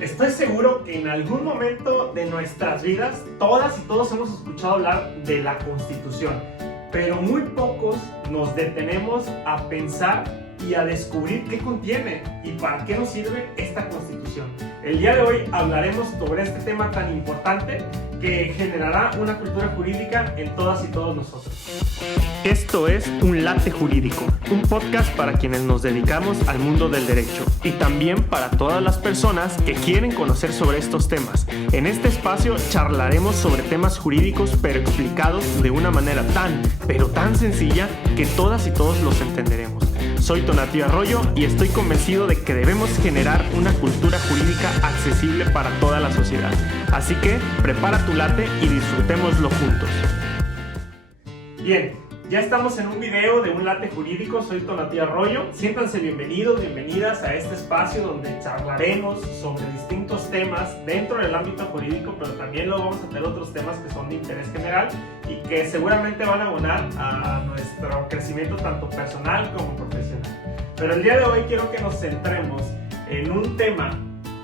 Estoy seguro que en algún momento de nuestras vidas, todas y todos hemos escuchado hablar de la Constitución, pero muy pocos nos detenemos a pensar y a descubrir qué contiene y para qué nos sirve esta Constitución. El día de hoy hablaremos sobre este tema tan importante que generará una cultura jurídica en todas y todos nosotros. Esto es Un Latte Jurídico, un podcast para quienes nos dedicamos al mundo del derecho y también para todas las personas que quieren conocer sobre estos temas. En este espacio charlaremos sobre temas jurídicos pero explicados de una manera tan sencilla que todas y todos los entenderemos. Soy Tonatiuh Arroyo y estoy convencido de que debemos generar una cultura jurídica accesible para toda la sociedad. Así que prepara tu latte y disfrutémoslo juntos. Bien, ya estamos en un video de Un Latte Jurídico. Soy Tonatiuh Arroyo. Siéntanse bienvenidos, bienvenidas a este espacio donde charlaremos sobre distintos temas dentro del ámbito jurídico, pero también luego vamos a tener otros temas que son de interés general y que seguramente van a abonar a nuestro crecimiento tanto personal como profesional. Pero el día de hoy quiero que nos centremos en un tema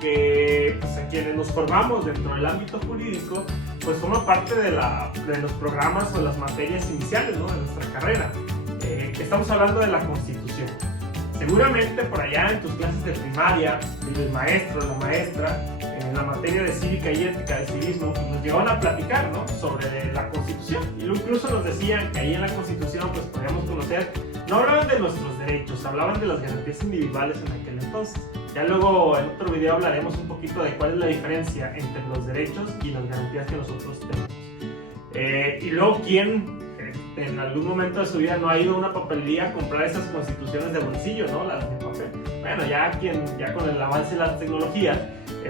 que a quienes nos formamos dentro del ámbito jurídico pues forma parte de los programas o las materias iniciales, ¿no?, de nuestra carrera. Estamos hablando de la Constitución. Seguramente por allá en tus clases de primaria, el maestro, la maestra, en la materia de cívica y ética, de civismo, nos llegaban a platicar, ¿no?, sobre la Constitución. Y incluso nos decían que ahí en la Constitución pues podíamos conocer, no hablaban de nuestros derechos, hablaban de las garantías individuales en aquel entonces. Ya luego en otro video hablaremos un poquito de cuál es la diferencia entre los derechos y las garantías que nosotros tenemos. Y luego, ¿quién en algún momento de su vida no ha ido a una papelería a comprar esas constituciones de bolsillo, ¿no?, las de papel? Bueno, ya con el avance de las tecnologías,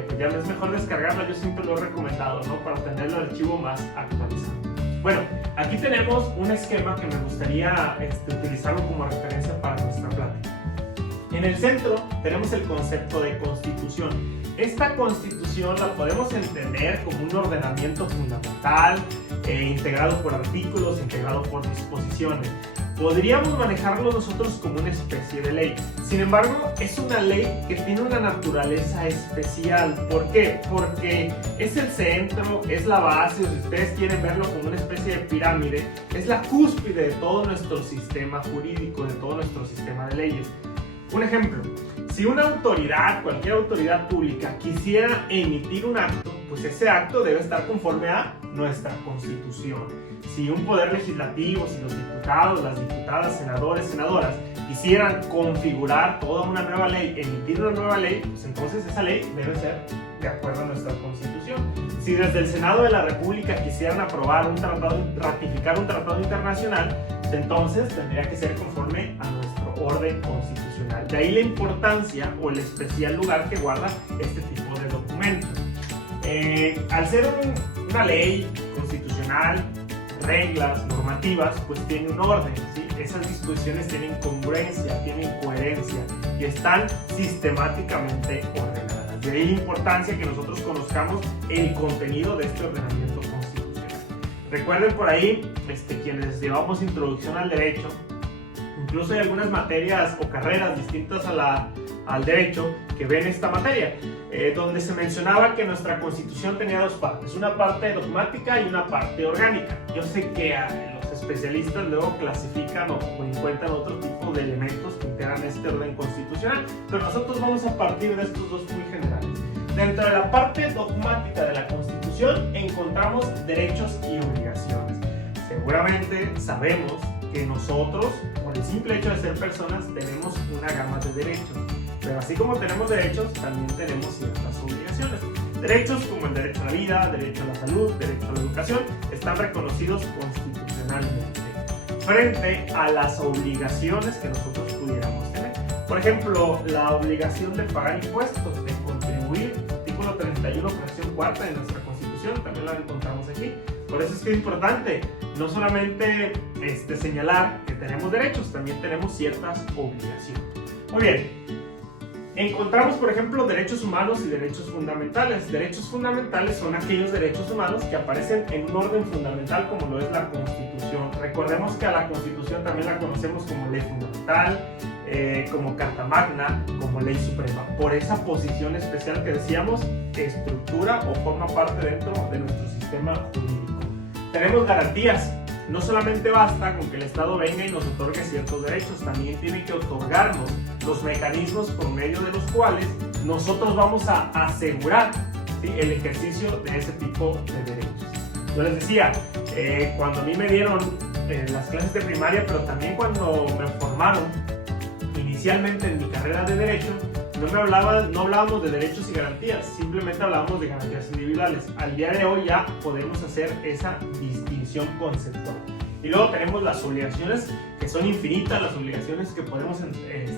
pues ya es mejor descargarla. Yo siempre lo he recomendado, ¿no?, para tener el archivo más actualizado. Bueno, aquí tenemos un esquema que me gustaría utilizarlo como referencia para nuestra plática. En el centro tenemos el concepto de Constitución. Esta Constitución la podemos entender como un ordenamiento fundamental, integrado por artículos, integrado por disposiciones. Podríamos manejarlo nosotros como una especie de ley. Sin embargo, es una ley que tiene una naturaleza especial. ¿Por qué? Porque es el centro, es la base, o si ustedes quieren verlo como una especie de pirámide, es la cúspide de todo nuestro sistema jurídico, de todo nuestro sistema de leyes. Un ejemplo, si una autoridad, cualquier autoridad pública, quisiera emitir un acto, pues ese acto debe estar conforme a nuestra Constitución. Si un poder legislativo, si los diputados, las diputadas, senadores, senadoras quisieran configurar toda una nueva ley, emitir una nueva ley, pues entonces esa ley debe ser de acuerdo a nuestra Constitución. Si desde el Senado de la República quisieran aprobar un tratado, ratificar un tratado internacional, entonces tendría que ser conforme a nuestro orden constitucional. De ahí la importancia o el especial lugar que guarda este tipo de documentos. Al ser una ley constitucional, reglas, normativas, pues tiene un orden, ¿sí? Esas disposiciones tienen congruencia, tienen coherencia y están sistemáticamente ordenadas. De ahí la importancia que nosotros conozcamos el contenido de este ordenamiento constitucional. Recuerden por ahí, quienes llevamos introducción al derecho, incluso hay algunas materias o carreras distintas al derecho que ven esta materia, donde se mencionaba que nuestra Constitución tenía dos partes, una parte dogmática y una parte orgánica. Yo sé que los especialistas luego clasifican o encuentran otro tipo de elementos que integran este orden constitucional, pero nosotros vamos a partir de estos dos muy generales. Dentro de la parte dogmática de la Constitución encontramos derechos y obligaciones. Seguramente sabemos que nosotros, por el simple hecho de ser personas, tenemos una gama de derechos. Pero así como tenemos derechos, también tenemos ciertas obligaciones. Derechos como el derecho a la vida, derecho a la salud, derecho a la educación, están reconocidos constitucionalmente frente a las obligaciones que nosotros pudiéramos tener. Por ejemplo, la obligación de pagar impuestos, de contribuir, artículo 31, fracción cuarta de nuestra Constitución, también la encontramos aquí. Por eso es que es importante no solamente señalar que tenemos derechos, también tenemos ciertas obligaciones. Muy bien. Encontramos, por ejemplo, derechos humanos y derechos fundamentales. Derechos fundamentales son aquellos derechos humanos que aparecen en un orden fundamental como lo es la Constitución. Recordemos que a la Constitución también la conocemos como ley fundamental, como Carta Magna, como ley suprema, por esa posición especial que decíamos, estructura o forma parte dentro de nuestro sistema jurídico. Tenemos garantías. No solamente basta con que el Estado venga y nos otorgue ciertos derechos, también tiene que otorgarnos los mecanismos por medio de los cuales nosotros vamos a asegurar, ¿sí?, el ejercicio de ese tipo de derechos. Yo les decía, cuando a mí me dieron las clases de primaria, pero también cuando me formaron inicialmente en mi carrera de Derecho, no hablábamos de derechos y garantías, simplemente hablábamos de garantías individuales. Al día de hoy ya podemos hacer esa distinción conceptual. Y luego tenemos las obligaciones, que son infinitas, las obligaciones que podemos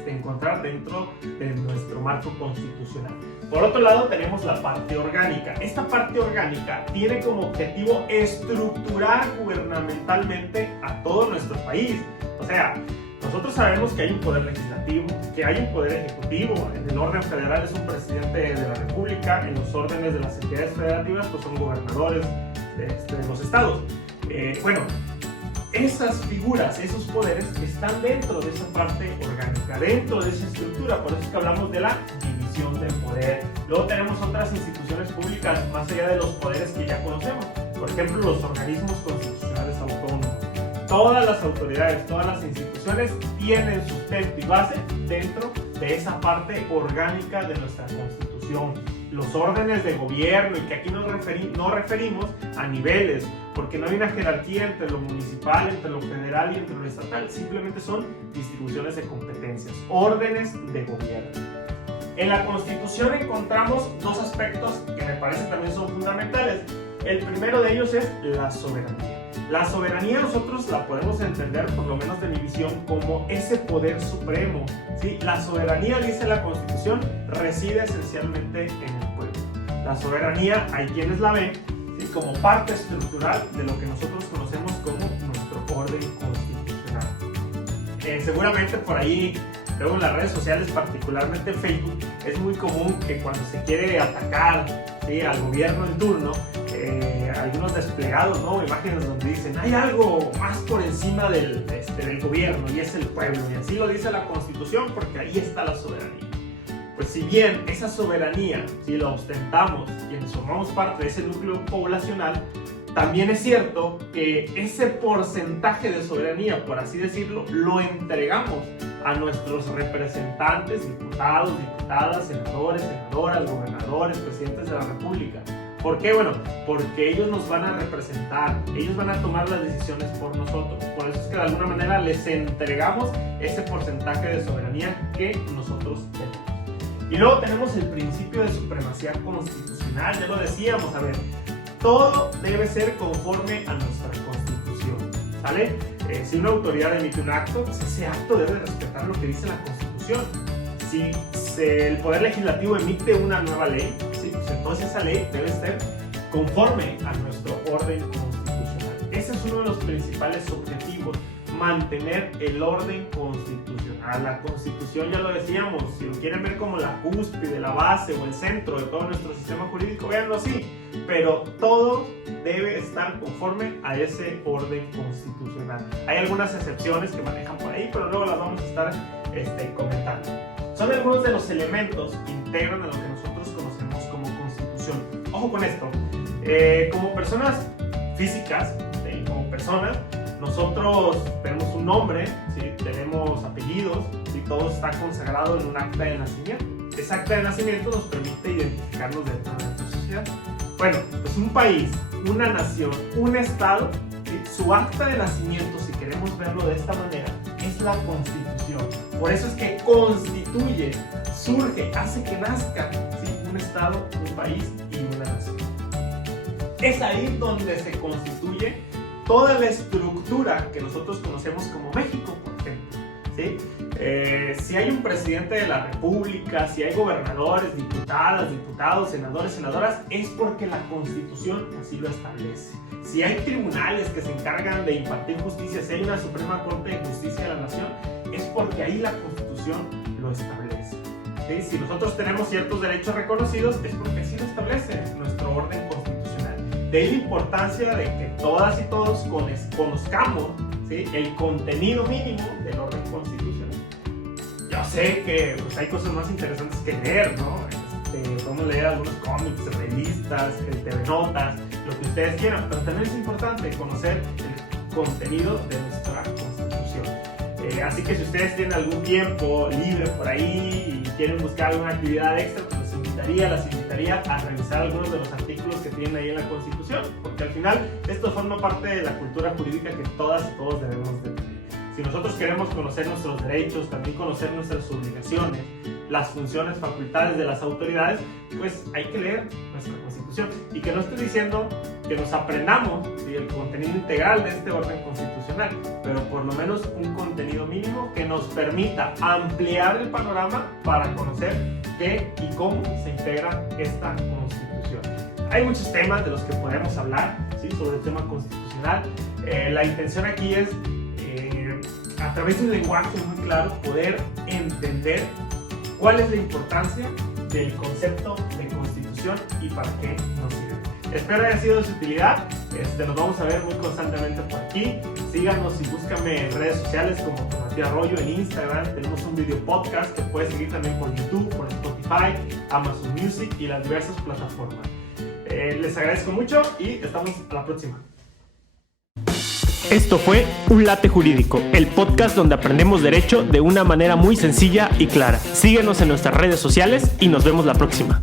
encontrar dentro de nuestro marco constitucional. Por otro lado tenemos la parte orgánica. Esta parte orgánica tiene como objetivo estructurar gubernamentalmente a todo nuestro país. O sea, nosotros sabemos que hay un poder legislativo, que hay un poder ejecutivo. En el orden federal es un presidente de la república, en los órdenes de las entidades federativas pues son gobernadores de los estados. Bueno, esas figuras, esos poderes están dentro de esa parte orgánica, dentro de esa estructura, por eso es que hablamos de la división del poder. Luego tenemos otras instituciones públicas más allá de los poderes que ya conocemos, por ejemplo los organismos constitucionales autónomos. Todas las autoridades, todas las instituciones tienen sustento y base dentro de esa parte orgánica de nuestra Constitución. Los órdenes de gobierno, y que aquí nos referimos a niveles, porque no hay una jerarquía entre lo municipal, entre lo federal y entre lo estatal, simplemente son distribuciones de competencias, órdenes de gobierno. En la Constitución encontramos dos aspectos que me parece también son fundamentales. El primero de ellos es la soberanía. La soberanía nosotros la podemos entender, por lo menos de mi visión, como ese poder supremo, ¿sí? La soberanía, dice la Constitución, reside esencialmente en el pueblo. La soberanía hay quienes la ven, ¿sí?, como parte estructural de lo que nosotros conocemos como nuestro orden constitucional. Seguramente por ahí, luego en las redes sociales, particularmente en Facebook, es muy común que cuando se quiere atacar, ¿sí?, al gobierno en turno, algunos desplegados, ¿no?, imágenes donde dicen hay algo más por encima del gobierno y es el pueblo, y así lo dice la Constitución porque ahí está la soberanía. Pues si bien esa soberanía, si la ostentamos quienes formamos parte de ese núcleo poblacional, también es cierto que ese porcentaje de soberanía, por así decirlo, lo entregamos a nuestros representantes, diputados, diputadas, senadores, senadoras, gobernadores, presidentes de la República. ¿Por qué? Bueno, porque ellos nos van a representar, ellos van a tomar las decisiones por nosotros. Por eso es que de alguna manera les entregamos ese porcentaje de soberanía que nosotros tenemos. Y luego tenemos el principio de supremacía constitucional, ya lo decíamos, a ver, todo debe ser conforme a nuestra Constitución, ¿sale? Si una autoridad emite un acto, pues ese acto debe respetar lo que dice la Constitución. Si el Poder Legislativo emite una nueva ley, ¿sí?, pues entonces esa ley debe ser conforme a nuestro orden constitucional. Ese es uno de los principales objetivos, mantener el orden constitucional. La Constitución, ya lo decíamos, si lo quieren ver como la cúspide, la base o el centro de todo nuestro sistema jurídico, véanlo así, pero todo debe estar conforme a ese orden constitucional. Hay algunas excepciones que manejan por ahí, pero luego las vamos a estar comentando. Son algunos de los elementos que integran a lo que nosotros conocemos como Constitución. Ojo con esto, como personas físicas, como personas, nosotros tenemos un nombre, ¿sí?, tenemos apellidos, y todo está consagrado en un acta de nacimiento. Ese acta de nacimiento nos permite identificarnos dentro de nuestra sociedad. Bueno, pues un país, una nación, un estado, ¿sí?, su acta de nacimiento, si queremos verlo de esta manera, es la Constitución. Por eso es que constituye, surge, hace que nazca, ¿sí?, un estado, un país y una nación. Es ahí donde se constituye toda la estructura que nosotros conocemos como México, por ejemplo, ¿sí? Si hay un presidente de la República, si hay gobernadores, diputadas, diputados, senadores, senadoras, es porque la Constitución así lo establece. Si hay tribunales que se encargan de impartir justicia, si hay una Suprema Corte de Justicia de la Nación, es porque ahí la Constitución lo establece. ¿sí? Si nosotros tenemos ciertos derechos reconocidos, es porque así lo establece nuestro orden constitucional. De ahí la importancia de que todas y todos conozcamos, ¿sí?, el contenido mínimo del orden constitucional. Yo sé que pues, hay cosas más interesantes que leer, ¿no? Podemos leer algunos cómics, revistas, TV Notas, lo que ustedes quieran, pero también es importante conocer el contenido de nuestra Constitución. Así que si ustedes tienen algún tiempo libre por ahí y quieren buscar alguna actividad extra, pues las invitaría a revisar algunos de los artículos que tienen ahí en la Constitución, porque al final esto forma parte de la cultura jurídica que todas y todos debemos de tener. Si nosotros queremos conocer nuestros derechos, también conocer nuestras obligaciones, las funciones, facultades de las autoridades, pues hay que leer nuestra Constitución. Y que no estoy diciendo que nos aprendamos, ¿sí?, el contenido integral de este orden constitucional, pero por lo menos un contenido mínimo que nos permita ampliar el panorama para conocer qué y cómo se integra esta Constitución. Hay muchos temas de los que podemos hablar, ¿sí?, sobre el tema constitucional. La intención aquí es, a través de un lenguaje muy claro, poder entender cuál es la importancia del concepto de Constitución y para qué nos sirve. Espero haya sido de su utilidad. Nos vamos a ver muy constantemente por aquí. Síganos y búscame en redes sociales como Tonatiuh Arroyo en Instagram. Tenemos un video podcast que puedes seguir también por YouTube, por Spotify, Amazon Music y las diversas plataformas. Les agradezco mucho y estamos a la próxima. Esto fue Un Late Jurídico, el podcast donde aprendemos derecho de una manera muy sencilla y clara. Síguenos en nuestras redes sociales y nos vemos la próxima.